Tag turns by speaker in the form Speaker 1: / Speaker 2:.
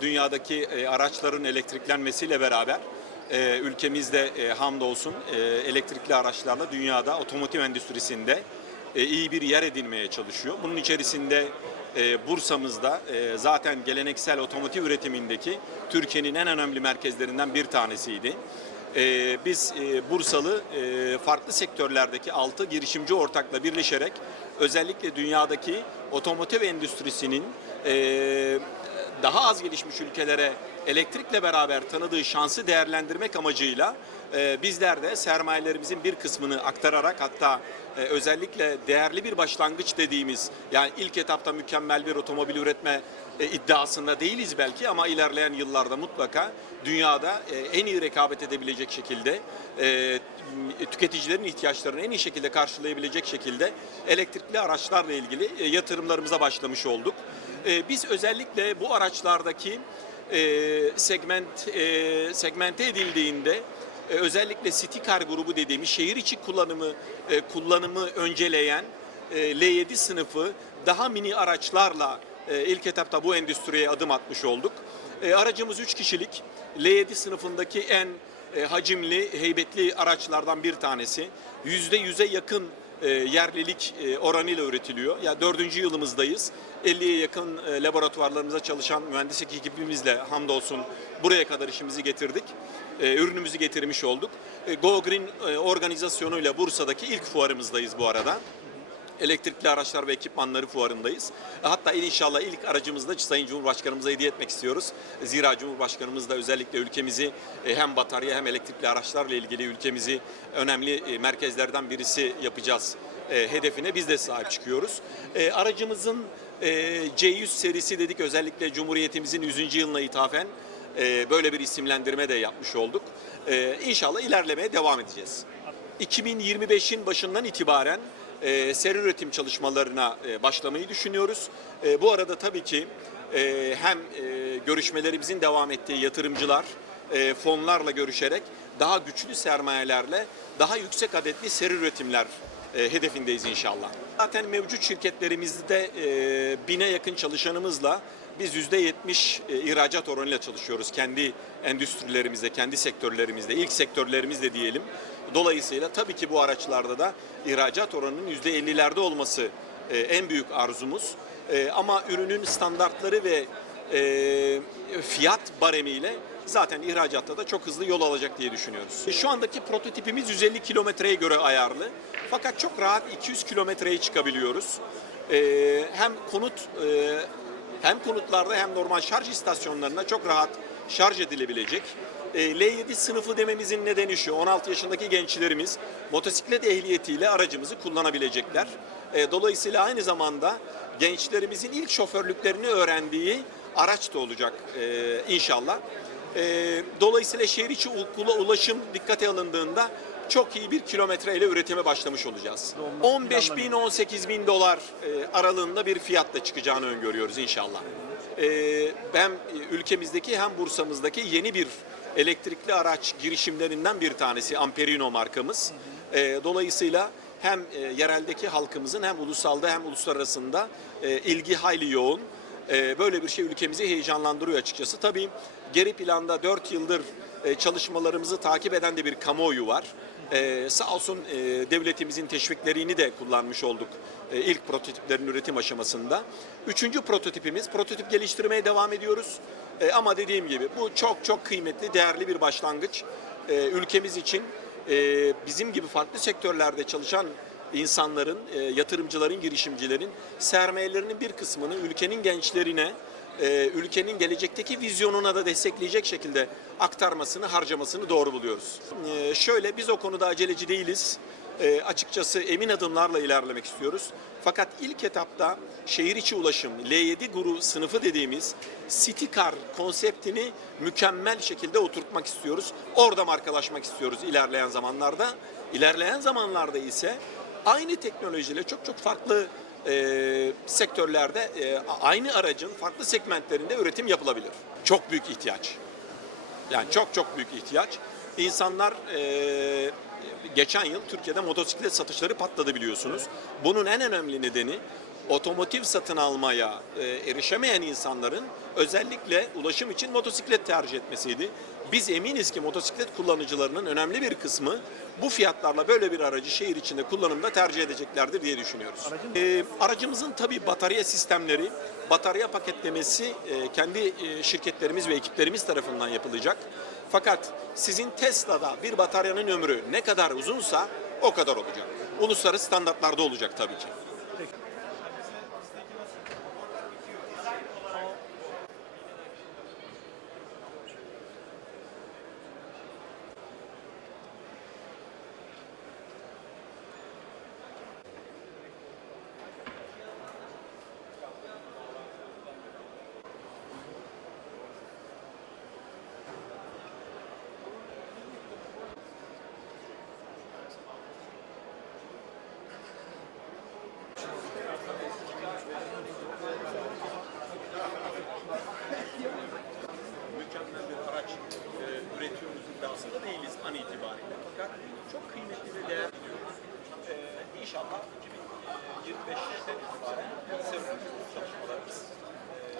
Speaker 1: dünyadaki e, araçların elektriklenmesiyle beraber e, ülkemizde e, hamdolsun elektrikli araçlarla dünyada otomotiv endüstrisinde iyi bir yer edinmeye çalışıyor. Bunun içerisinde Bursa'mızda zaten geleneksel otomotiv üretimindeki Türkiye'nin en önemli merkezlerinden bir tanesiydi. Biz Bursalı farklı sektörlerdeki altı girişimci ortakla birleşerek özellikle dünyadaki otomotiv endüstrisinin daha az gelişmiş ülkelere elektrikle beraber tanıdığı şansı değerlendirmek amacıyla bizler de sermayelerimizin bir kısmını aktararak hatta e, özellikle değerli bir başlangıç dediğimiz yani ilk etapta mükemmel bir otomobil üretme e, iddiasında değiliz belki ama ilerleyen yıllarda mutlaka dünyada e, en iyi rekabet edebilecek şekilde tüketicilerin ihtiyaçlarını en iyi şekilde karşılayabilecek şekilde elektrikli araçlarla ilgili yatırımlarımıza başlamış olduk. Biz özellikle bu araçlardaki segment segmente edildiğinde e, özellikle City Car grubu dediğimiz şehir içi kullanımı e, kullanımı önceleyen e, L7 sınıfı daha mini araçlarla e, ilk etapta bu endüstriye adım atmış olduk. Aracımız 3 kişilik. L7 sınıfındaki en hacimli, heybetli araçlardan bir tanesi. %100'e yakın yerlilik e, oranıyla üretiliyor. Ya yani dördüncü yılımızdayız. 50'ye yakın e, laboratuvarlarımıza çalışan mühendislik ekibimizle hamdolsun buraya kadar işimizi getirdik. E, ürünümüzü getirmiş olduk. E, Go Green e, organizasyonuyla Bursa'daki ilk fuarımızdayız bu arada elektrikli araçlar ve ekipmanları fuarındayız. Hatta inşallah ilk aracımızı da Sayın Cumhurbaşkanımıza hediye etmek istiyoruz. Zira Cumhurbaşkanımız da özellikle ülkemizi e, hem batarya hem elektrikli araçlarla ilgili ülkemizi önemli e, merkezlerden birisi yapacağız e, hedefine biz de sahip çıkıyoruz. Aracımızın C100 serisi dedik özellikle Cumhuriyetimizin 100. yılına ithafen böyle bir isimlendirme de yapmış olduk. İnşallah ilerlemeye devam edeceğiz. 2025'in başından itibaren e, seri üretim çalışmalarına e, başlamayı düşünüyoruz. E, bu arada tabii ki e, hem e, görüşmelerimizin devam ettiği yatırımcılar, e, fonlarla görüşerek daha güçlü sermayelerle daha yüksek adetli seri üretimler e, hedefindeyiz inşallah. Zaten mevcut şirketlerimizde e, bine yakın çalışanımızla biz %70 e, ihracat oranıyla çalışıyoruz. Kendi endüstrilerimizde, kendi sektörlerimizde, ilk sektörlerimizde diyelim. Dolayısıyla tabii ki bu araçlarda da ihracat oranının %50'lerde olması e, en büyük arzumuz. E, ama ürünün standartları ve fiyat baremiyle zaten ihracatta da çok hızlı yol alacak diye düşünüyoruz. Şu andaki prototipimiz 150 kilometreye göre ayarlı. Fakat çok rahat 200 kilometreye çıkabiliyoruz. Hem konut hem konutlarda hem normal şarj istasyonlarına çok rahat şarj edilebilecek. E, L7 sınıfı dememizin nedeni şu, 16 yaşındaki gençlerimiz motosiklet ehliyetiyle aracımızı kullanabilecekler. E, dolayısıyla aynı zamanda gençlerimizin ilk şoförlüklerini öğrendiği araç da olacak e, inşallah. Dolayısıyla şehir içi ulaşım dikkate alındığında çok iyi bir kilometre ile üretime başlamış olacağız. 15 bin 18 bin dolar aralığında bir fiyatla çıkacağını öngörüyoruz inşallah. Ben ülkemizdeki hem Bursa'mızdaki yeni bir elektrikli araç girişimlerinden bir tanesi Amperino markamız. Dolayısıyla hem yereldeki halkımızın hem ulusalda hem uluslararasında ilgi hayli yoğun. Böyle bir şey ülkemizi heyecanlandırıyor açıkçası. Tabii geri planda 4 yıldır çalışmalarımızı takip eden de bir kamuoyu var. Ee, sağ olsun e, devletimizin teşviklerini de kullanmış olduk e, ilk prototiplerin üretim aşamasında. Üçüncü prototipimiz, prototip geliştirmeye devam ediyoruz. E, ama dediğim gibi bu çok çok kıymetli, değerli bir başlangıç. E, ülkemiz için e, bizim gibi farklı sektörlerde çalışan insanların, e, yatırımcıların, girişimcilerin sermayelerinin bir kısmını ülkenin gençlerine, e, ülkenin gelecekteki vizyonuna da destekleyecek şekilde aktarmasını, harcamasını doğru buluyoruz. E, şöyle biz o konuda aceleci değiliz. E, açıkçası emin adımlarla ilerlemek istiyoruz. Fakat ilk etapta şehir içi ulaşım, L7 grubu sınıfı dediğimiz City Car konseptini mükemmel şekilde oturtmak istiyoruz. Orada markalaşmak istiyoruz ilerleyen zamanlarda. İlerleyen zamanlarda ise aynı teknolojiyle çok çok farklı e, sektörlerde e, aynı aracın farklı segmentlerinde üretim yapılabilir. Çok büyük ihtiyaç. Yani çok çok büyük ihtiyaç. İnsanlar e, geçen yıl Türkiye'de motosiklet satışları patladı biliyorsunuz. Bunun en önemli nedeni otomotiv satın almaya e, erişemeyen insanların özellikle ulaşım için motosiklet tercih etmesiydi. Biz eminiz ki motosiklet kullanıcılarının önemli bir kısmı bu fiyatlarla böyle bir aracı şehir içinde kullanımda tercih edeceklerdir diye düşünüyoruz. E, aracımızın tabii batarya sistemleri, batarya paketlemesi e, kendi e, şirketlerimiz ve ekiplerimiz tarafından yapılacak. Fakat sizin Tesla'da bir bataryanın ömrü ne kadar uzunsa o kadar olacak. Uluslararası standartlarda olacak tabii ki. inşallah 2025'ten e, itibaren sivri çalışmalarımız